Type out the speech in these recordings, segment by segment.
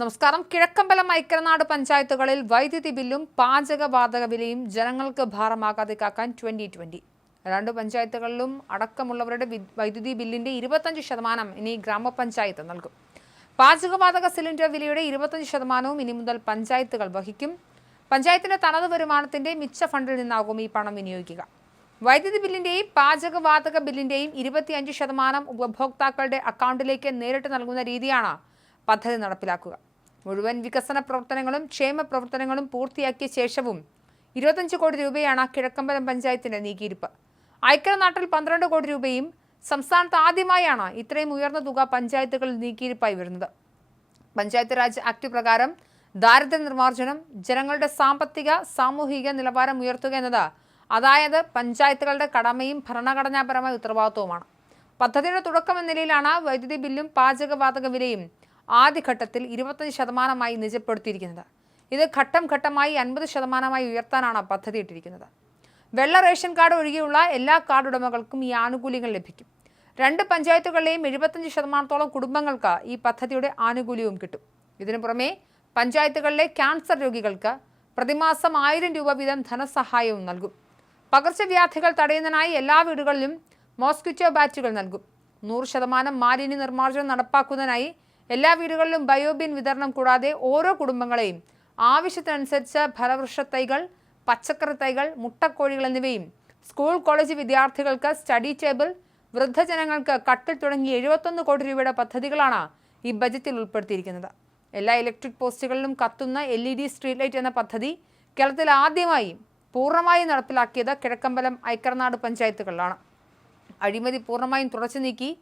നമസ്കാരം. കിഴക്കമ്പലം ഐക്കരനാട് പഞ്ചായത്തുകളിൽ വൈദ്യുതി ബില്ലും പാചകവാതക വിലയും ജനങ്ങൾക്ക് ഭാരമാകാതെ കാക്കാൻ 2020. രണ്ട് പഞ്ചായത്തുകളിലും അടക്കമുള്ളവരുടെ വൈദ്യുതി ബില്ലിന്റെ 25% ഇനി ഗ്രാമപഞ്ചായത്ത് നൽകും. പാചകവാതക സിലിണ്ടർ വിലയുടെ 25% ഇനി മുതൽ പഞ്ചായത്തുകൾ വഹിക്കും. പഞ്ചായത്തിന്റെ തനത് വരുമാനത്തിന്റെ മിച്ച ഫണ്ടിൽ നിന്നാകും ഈ പണം വിനിയോഗിക്കുക. വൈദ്യുതി ബില്ലിന്റെയും പാചകവാതക ബില്ലിന്റെയും 25% ഉപഭോക്താക്കളുടെ അക്കൗണ്ടിലേക്ക് നേരിട്ട് നൽകുന്ന രീതിയാണ് പദ്ധതി നടപ്പിലാക്കുക. മുഴുവൻ വികസന പ്രവർത്തനങ്ങളും ക്ഷേമ പ്രവർത്തനങ്ങളും പൂർത്തിയാക്കിയ ശേഷവും 25 കോടി രൂപയാണ് കിഴക്കമ്പലം പഞ്ചായത്തിന്റെ നീക്കിയിരിപ്പ്. ഐക്കരനാട്ടിൽ 12 കോടി രൂപയും സംസ്ഥാനത്ത് ആദ്യമായാണ് ഇത്രയും ഉയർന്ന തുക പഞ്ചായത്തുകളിൽ നീക്കിയിരിപ്പായി വരുന്നത്. പഞ്ചായത്ത് രാജ് ആക്ട് പ്രകാരം ദാരിദ്ര്യ നിർമ്മാർജ്ജനം, ജനങ്ങളുടെ സാമ്പത്തിക സാമൂഹിക നിലവാരം ഉയർത്തുക എന്നത് അതായത് പഞ്ചായത്തുകളുടെ കടമയും ഭരണഘടനാപരമായ ഉത്തരവാദിത്വവുമാണ്. പദ്ധതിയുടെ തുടക്കമെന്ന നിലയിലാണ് വൈദ്യുതി ബില്ലും പാചകവാതക വിലയും ആദ്യഘട്ടത്തിൽ 25% നിജപ്പെടുത്തിയിരിക്കുന്നത്. ഇത് ഘട്ടം ഘട്ടമായി 50% ഉയർത്താനാണ് പദ്ധതി ഇട്ടിരിക്കുന്നത്. വെള്ള റേഷൻ കാർഡ് ഒഴികെയുള്ള എല്ലാ കാർഡ് ഉടമകൾക്കും ഈ ആനുകൂല്യങ്ങൾ ലഭിക്കും. രണ്ട് പഞ്ചായത്തുകളിലെയും 75% കുടുംബങ്ങൾക്ക് ഈ പദ്ധതിയുടെ ആനുകൂല്യവും കിട്ടും. ഇതിനു പുറമെ പഞ്ചായത്തുകളിലെ ക്യാൻസർ രോഗികൾക്ക് പ്രതിമാസം 1000 രൂപ വീതം ധനസഹായവും നൽകും. പകർച്ചവ്യാധികൾ തടയുന്നതിനായി എല്ലാ വീടുകളിലും മോസ്കിറ്റോ ബാറ്റുകൾ നൽകും. 100% മാലിന്യ നിർമ്മാർജ്ജനം നടപ്പാക്കുന്നതിനായി എല്ലാ വീടുകളിലും ബയോബിൻ വിതരണം കൂടാതെ ഓരോ കുടുംബങ്ങളെയും ആവശ്യത്തിനനുസരിച്ച് ഫലവൃക്ഷ തൈകൾ, പച്ചക്കറി തൈകൾ, മുട്ടക്കോഴികൾ എന്നിവയും സ്കൂൾ കോളേജ് വിദ്യാർത്ഥികൾക്ക് സ്റ്റഡി ടേബിൾ, വൃദ്ധജനങ്ങൾക്ക് കട്ടിൽ തുടങ്ങി 71 കോടി രൂപയുടെ പദ്ധതികളാണ് ഈ ബജറ്റിൽ ഉൾപ്പെടുത്തിയിരിക്കുന്നത്. എല്ലാ ഇലക്ട്രിക് പോസ്റ്റുകളിലും കത്തുന്ന LED സ്ട്രീറ്റ് ലൈറ്റ് എന്ന പദ്ധതി കേരളത്തിൽ ആദ്യമായി പൂർണ്ണമായി നടപ്പിലാക്കിയത് കിഴക്കമ്പലം ഐക്കരനാട് പഞ്ചായത്തുകളിലാണ്. അഴിമതി പൂർണ്ണമായും തുടച്ചു നീക്കി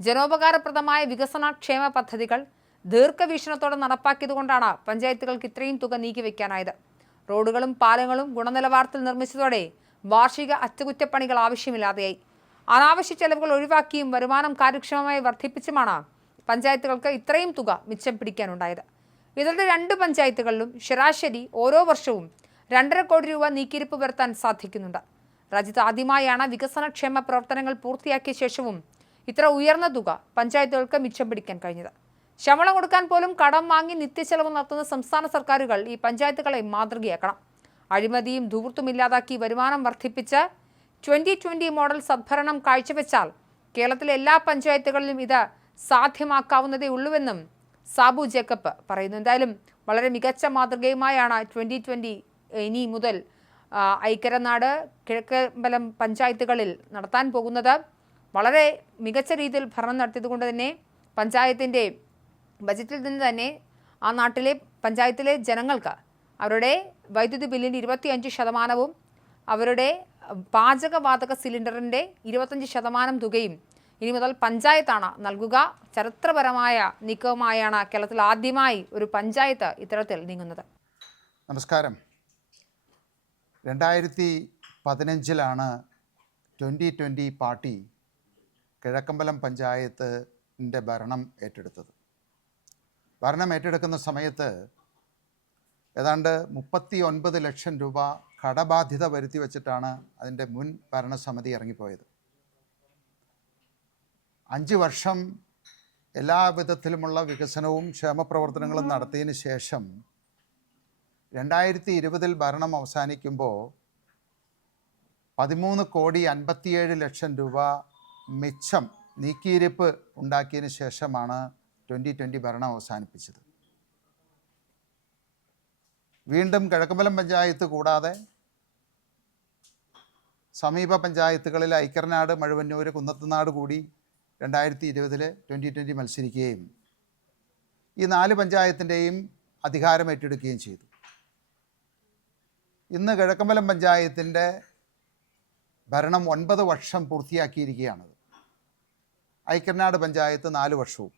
ജനോപകാരപ്രദമായ വികസന ക്ഷേമ പദ്ധതികൾ ദീർഘവീക്ഷണത്തോടെ നടപ്പാക്കിയതുകൊണ്ടാണ് പഞ്ചായത്തുകൾക്ക് ഇത്രയും തുക നീക്കിവെക്കാനായത്. റോഡുകളും പാലങ്ങളും ഗുണനിലവാരത്തിൽ നിർമ്മിച്ചതോടെ വാർഷിക അറ്റകുറ്റപ്പണികൾ ആവശ്യമില്ലാതെയായി. അനാവശ്യ ചെലവുകൾ ഒഴിവാക്കിയും വരുമാനം കാര്യക്ഷമമായി വർദ്ധിപ്പിച്ചുമാണ് പഞ്ചായത്തുകൾക്ക് ഇത്രയും തുക മിച്ചം പിടിക്കാനുണ്ടായത്. ഇതോടെ രണ്ട് പഞ്ചായത്തുകളിലും ശരാശരി ഓരോ വർഷവും 2.5 കോടി രൂപ നീക്കിയിരിപ്പ് വരുത്താൻ സാധിക്കുന്നുണ്ട്. രാജ്യത്ത് ആദ്യമായാണ് വികസനക്ഷേമ പ്രവർത്തനങ്ങൾ പൂർത്തിയാക്കിയ ശേഷവും ഇത്ര ഉയർന്ന തുക പഞ്ചായത്തുകൾക്ക് മിച്ചം പിടിക്കാൻ കഴിഞ്ഞത്. ശമ്പളം കൊടുക്കാൻ പോലും കടം വാങ്ങി നിത്യച്ചെലവ് നടത്തുന്ന സംസ്ഥാന സർക്കാരുകൾ ഈ പഞ്ചായത്തുകളെ മാതൃകയാക്കണം. അഴിമതിയും ധൂർത്തും ഇല്ലാതാക്കി വരുമാനം വർദ്ധിപ്പിച്ച് 2020 മോഡൽ സദ്ഭരണം കാഴ്ചവെച്ചാൽ കേരളത്തിലെ എല്ലാ പഞ്ചായത്തുകളിലും ഇത് സാധ്യമാക്കാവുന്നതേ ഉള്ളൂവെന്നും സാബു ജേക്കബ് പറയുന്നു. എന്തായാലും വളരെ മികച്ച മാതൃകയുമായാണ് 2020 ഇനി മുതൽ ഐക്കരനാട് കിഴക്കമ്പലം പഞ്ചായത്തുകളിൽ നടത്താൻ പോകുന്നത്. വളരെ മികച്ച രീതിയിൽ ഭരണം നടത്തിയതുകൊണ്ട് തന്നെ പഞ്ചായത്തിൻ്റെ ബജറ്റിൽ നിന്ന് തന്നെ ആ നാട്ടിലെ പഞ്ചായത്തിലെ ജനങ്ങൾക്ക് അവരുടെ വൈദ്യുതി ബില്ലിൻ്റെ 25%, അവരുടെ പാചകവാതക സിലിണ്ടറിൻ്റെ 25% തുകയും ഇനി മുതൽ പഞ്ചായത്താണ് നൽകുക. ചരിത്രപരമായ നീക്കവുമായാണ് കേരളത്തിൽ ആദ്യമായി ഒരു പഞ്ചായത്ത് ഇത്തരത്തിൽ നീങ്ങുന്നത്. നമസ്കാരം. 2015 2020 പാർട്ടി കിഴക്കമ്പലം പഞ്ചായത്തിൻ്റെ ഭരണം ഏറ്റെടുത്തത്. ഭരണം ഏറ്റെടുക്കുന്ന സമയത്ത് ഏതാണ്ട് 39 ലക്ഷം രൂപ കടബാധ്യത വരുത്തി വച്ചിട്ടാണ് അതിൻ്റെ മുൻ ഭരണസമിതി ഇറങ്ങിപ്പോയത്. 5 വർഷം എല്ലാ വിധത്തിലുമുള്ള വികസനവും ക്ഷേമപ്രവർത്തനങ്ങളും നടത്തിയതിന് ശേഷം 2020 ഭരണം അവസാനിക്കുമ്പോൾ 13,57,00,000 രൂപ മിച്ചം നീക്കിയിരിപ്പ് ഉണ്ടാക്കിയതിന് ശേഷമാണ് 2020 ഭരണം അവസാനിപ്പിച്ചത്. വീണ്ടും കിഴക്കമ്പലം പഞ്ചായത്ത് കൂടാതെ സമീപ പഞ്ചായത്തുകളിൽ ഐക്കരനാട്, മഴുവന്നൂർ, കുന്നത്തുനാട് കൂടി 2020 2020 മത്സരിക്കുകയും ഈ 4 പഞ്ചായത്തിൻ്റെയും അധികാരം ഏറ്റെടുക്കുകയും ചെയ്തു. ഇന്ന് കിഴക്കമ്പലം പഞ്ചായത്തിൻ്റെ ഭരണം 9 വർഷം പൂർത്തിയാക്കിയിരിക്കുകയാണ്. ഐക്കരനാട് പഞ്ചായത്ത് 4 വർഷവും.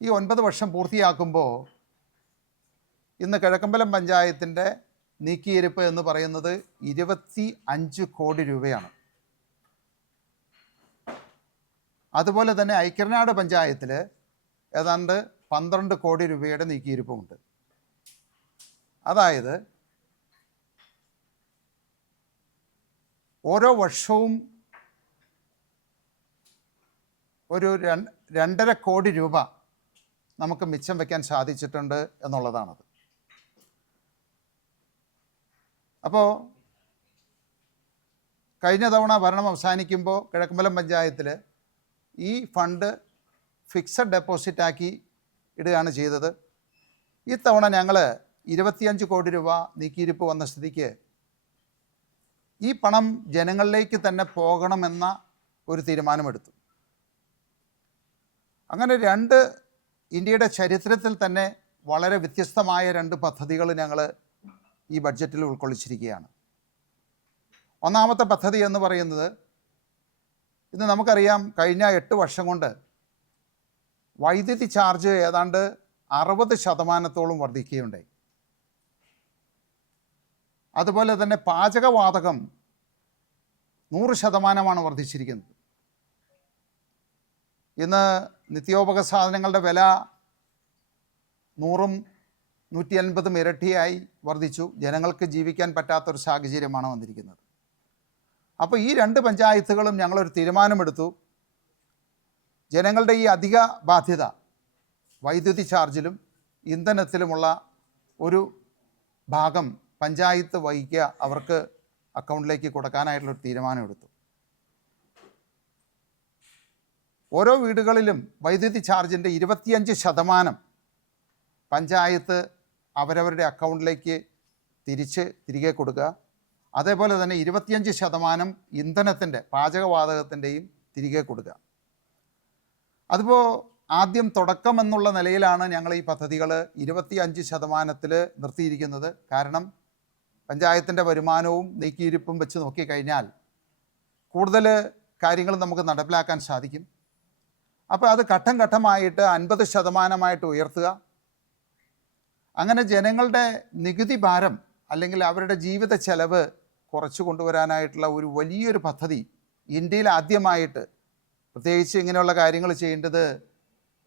ഈ 9 വർഷം പൂർത്തിയാക്കുമ്പോൾ ഇന്ന് കിഴക്കമ്പലം പഞ്ചായത്തിൻ്റെ നീക്കിയിരിപ്പ് എന്ന് പറയുന്നത് 25 കോടി രൂപയാണ്. അതുപോലെ തന്നെ ഐക്കരനാട് പഞ്ചായത്തിൽ ഏതാണ്ട് 12 കോടി രൂപയുടെ നീക്കിയിരിപ്പുമുണ്ട്. അതായത് ഓരോ വർഷവും ഒരു 2.5 കോടി രൂപ നമുക്ക് മിച്ചം വയ്ക്കാൻ സാധിച്ചിട്ടുണ്ട് എന്നുള്ളതാണത്. അപ്പോൾ കഴിഞ്ഞ തവണ ഭരണം അവസാനിക്കുമ്പോൾ കിഴക്കമ്പലം പഞ്ചായത്തിൽ ഈ ഫണ്ട് ഫിക്സഡ് ഡെപ്പോസിറ്റാക്കി ഇടുകയാണ് ചെയ്തത്. ഇത്തവണ ഞങ്ങൾ 25 കോടി രൂപ നീക്കിയിരിപ്പ് വന്ന സ്ഥിതിക്ക് ഈ പണം ജനങ്ങളിലേക്ക് തന്നെ പോകണമെന്ന ഒരു തീരുമാനമെടുത്തു. അങ്ങനെ ഇന്ത്യയുടെ ചരിത്രത്തിൽ തന്നെ വളരെ വ്യത്യസ്തമായ 2 പദ്ധതികൾ ഞങ്ങൾ ഈ ബഡ്ജറ്റിൽ ഉൾക്കൊള്ളിച്ചിരിക്കുകയാണ്. ഒന്നാമത്തെ പദ്ധതി എന്ന് പറയുന്നത്, ഇന്ന് നമുക്കറിയാം, കഴിഞ്ഞ 8 വർഷം കൊണ്ട് വൈദ്യുതി ചാർജ് ഏതാണ്ട് 60% വർദ്ധിക്കുകയുണ്ടായി. അതുപോലെ തന്നെ പാചകവാതകം 100% വർദ്ധിച്ചിരിക്കുന്നത്. ഇന്ന് നിത്യോപക സാധനങ്ങളുടെ വില 100ഉം 150ഉം ഇരട്ടിയായി വർദ്ധിച്ചു. ജനങ്ങൾക്ക് ജീവിക്കാൻ പറ്റാത്തൊരു സാഹചര്യമാണ് വന്നിരിക്കുന്നത്. അപ്പോൾ ഈ 2 പഞ്ചായത്തുകളും ഞങ്ങളൊരു തീരുമാനമെടുത്തു. ജനങ്ങളുടെ ഈ അധിക ബാധ്യത വൈദ്യുതി ചാർജിലും ഇന്ധനത്തിലുമുള്ള ഒരു ഭാഗം പഞ്ചായത്ത് വഹിക്കുക, അവർക്ക് അക്കൗണ്ടിലേക്ക് കൊടുക്കാനായിട്ടുള്ളൊരു തീരുമാനമെടുത്തു. ഓരോ വീടുകളിലും വൈദ്യുതി ചാർജിൻ്റെ 25% പഞ്ചായത്ത് അവരവരുടെ അക്കൗണ്ടിലേക്ക് തിരികെ കൊടുക്കുക. അതേപോലെ തന്നെ 25% ഇന്ധനത്തിൻ്റെ, പാചകവാതകത്തിൻ്റെയും തിരികെ കൊടുക്കുക. അതിപ്പോൾ ആദ്യം തുടക്കം എന്നുള്ള നിലയിലാണ് ഞങ്ങൾ ഈ പദ്ധതികൾ 25% നിർത്തിയിരിക്കുന്നത്. കാരണം പഞ്ചായത്തിൻ്റെ വരുമാനവും നീക്കിയിരിപ്പും വെച്ച് നോക്കിക്കഴിഞ്ഞാൽ കൂടുതൽ കാര്യങ്ങൾ നമുക്ക് നടപ്പിലാക്കാൻ സാധിക്കും. അപ്പോൾ അത് ഘട്ടം ഘട്ടമായിട്ട് 50% ഉയർത്തുക. അങ്ങനെ ജനങ്ങളുടെ നികുതി ഭാരം അല്ലെങ്കിൽ അവരുടെ ജീവിത ചെലവ് കുറച്ചു കൊണ്ടുവരാനായിട്ടുള്ള ഒരു വലിയൊരു പദ്ധതി ഇന്ത്യയിൽ ആദ്യമായിട്ട്, പ്രത്യേകിച്ച് ഇങ്ങനെയുള്ള കാര്യങ്ങൾ ചെയ്യേണ്ടത്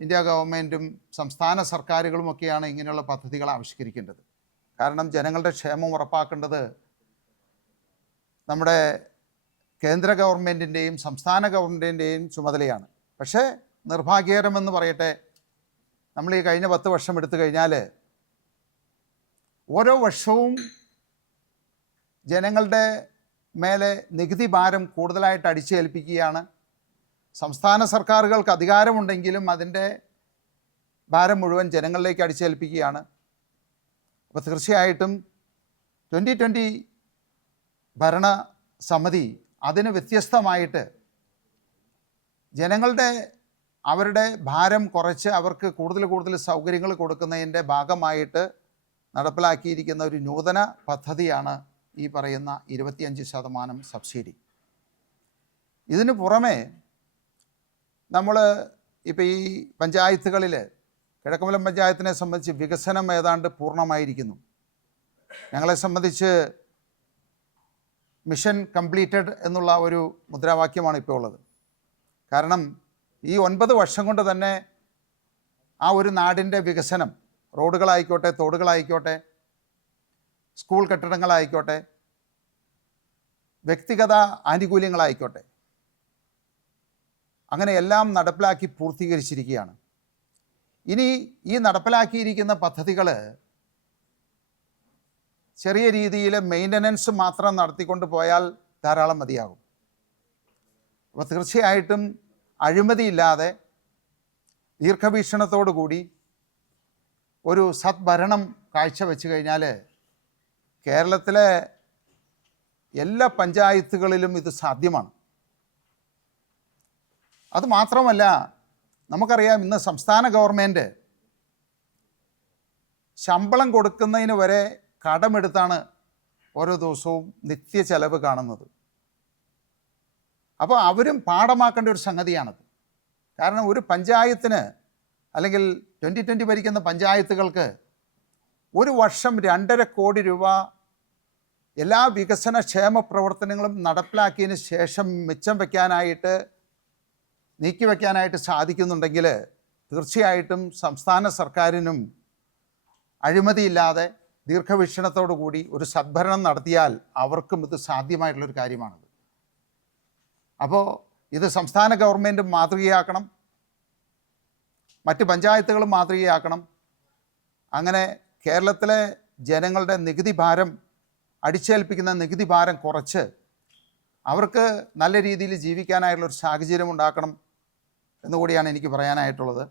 ഇന്ത്യ ഗവൺമെൻറ്റും സംസ്ഥാന സർക്കാരുകളുമൊക്കെയാണ് ഇങ്ങനെയുള്ള പദ്ധതികൾ ആവിഷ്കരിക്കേണ്ടത്. കാരണം ജനങ്ങളുടെ ക്ഷേമം ഉറപ്പാക്കേണ്ടത് നമ്മുടെ കേന്ദ്ര ഗവൺമെൻറ്റിൻ്റെയും സംസ്ഥാന ഗവൺമെൻറ്റിൻ്റെയും ചുമതലയാണ്. പക്ഷേ നിർഭാഗ്യകരമെന്ന് പറയട്ടെ, നമ്മൾ ഈ കഴിഞ്ഞ 10 വർഷം എടുത്തു കഴിഞ്ഞാൽ ഓരോ വർഷവും ജനങ്ങളുടെ മേലെ നികുതി ഭാരം കൂടുതലായിട്ട് അടിച്ചേൽപ്പിക്കുകയാണ്. സംസ്ഥാന സർക്കാരുകൾക്ക് അധികാരമുണ്ടെങ്കിലും അതിൻ്റെ ഭാരം മുഴുവൻ ജനങ്ങളിലേക്ക് അടിച്ചേൽപ്പിക്കുകയാണ്. അപ്പോൾ തീർച്ചയായിട്ടും 2020 ഭരണസമിതി അതിന് വ്യത്യസ്തമായിട്ട് അവരുടെ ഭാരം കുറച്ച് അവർക്ക് കൂടുതൽ സൗകര്യങ്ങൾ കൊടുക്കുന്നതിൻ്റെ ഭാഗമായിട്ട് നടപ്പിലാക്കിയിരിക്കുന്ന ഒരു നൂതന പദ്ധതിയാണ് ഈ പറയുന്ന 25% സബ്സിഡി. ഇതിനു പുറമെ നമ്മൾ ഇപ്പോൾ ഈ പഞ്ചായത്തുകളിൽ, കിഴക്കമ്പലം പഞ്ചായത്തിനെ സംബന്ധിച്ച് വികസനം ഏതാണ്ട് പൂർണ്ണമായിരിക്കുന്നു. ഞങ്ങളെ സംബന്ധിച്ച് മിഷൻ കംപ്ലീറ്റഡ് എന്നുള്ള ഒരു മുദ്രാവാക്യമാണ് ഇപ്പോൾ ഉള്ളത്. കാരണം ഈ 9 വർഷം കൊണ്ട് തന്നെ ആ ഒരു നാടിൻ്റെ വികസനം, റോഡുകളായിക്കോട്ടെ, തോടുകളായിക്കോട്ടെ, സ്കൂൾ കെട്ടിടങ്ങളായിക്കോട്ടെ, വ്യക്തിഗത ആനുകൂല്യങ്ങളായിക്കോട്ടെ, അങ്ങനെ എല്ലാം നടപ്പിലാക്കി പൂർത്തീകരിച്ചിരിക്കുകയാണ്. ഇനി ഈ നടപ്പിലാക്കിയിരിക്കുന്ന പദ്ധതികൾ ചെറിയ രീതിയിൽ മെയിൻ്റനൻസ് മാത്രം നടത്തിക്കൊണ്ട് പോയാൽ ധാരാളം മതിയാകും. അപ്പോൾ തീർച്ചയായിട്ടും അഴിമതിയില്ലാതെ ദീർഘവീക്ഷണത്തോടു കൂടി ഒരു സദ്ഭരണം കാഴ്ചവെച്ച് കഴിഞ്ഞാൽ കേരളത്തിലെ എല്ലാ പഞ്ചായത്തുകളിലും ഇത് സാധ്യമാണ്. അതുമാത്രമല്ല, നമുക്കറിയാം, ഇന്ന് സംസ്ഥാന ഗവൺമെൻറ് ശമ്പളം കൊടുക്കുന്നതിന് വരെ കടമെടുത്താണ് ഓരോ ദിവസവും നിത്യ ചെലവ് കാണുന്നത്. അപ്പോൾ അവരും പാഠമാക്കേണ്ട ഒരു സംഗതിയാണത്. കാരണം ഒരു പഞ്ചായത്തിന്, അല്ലെങ്കിൽ 2020 ഭരിക്കുന്ന പഞ്ചായത്തുകൾക്ക് ഒരു വർഷം 2.5 കോടി രൂപ എല്ലാ വികസന ക്ഷേമ പ്രവർത്തനങ്ങളും നടപ്പിലാക്കിയതിന് ശേഷം മിച്ചം നീക്കി വയ്ക്കാനായിട്ട് സാധിക്കുന്നുണ്ടെങ്കിൽ തീർച്ചയായിട്ടും സംസ്ഥാന സർക്കാരിനും അഴിമതിയില്ലാതെ ദീർഘവീക്ഷണത്തോടു കൂടി ഒരു സദ്ഭരണം നടത്തിയാൽ അവർക്കും ഇത് സാധ്യമായിട്ടുള്ളൊരു കാര്യമാണത്. അപ്പോൾ ഇത് സംസ്ഥാന ഗവൺമെൻറ് മാതൃകയാക്കണം. മറ്റ് പഞ്ചായത്തുകളും മാതൃകയാക്കണം. അങ്ങനെ കേരളത്തിലെ ജനങ്ങളുടെ നികുതി ഭാരം, അടിച്ചേൽപ്പിക്കുന്ന നികുതി ഭാരം കുറച്ച് അവർക്ക് നല്ല രീതിയിൽ ജീവിക്കാനായിട്ടുള്ളൊരു സാഹചര്യം ഉണ്ടാക്കണം എന്നുകൂടിയാണ് എനിക്ക് പറയാനായിട്ടുള്ളത്.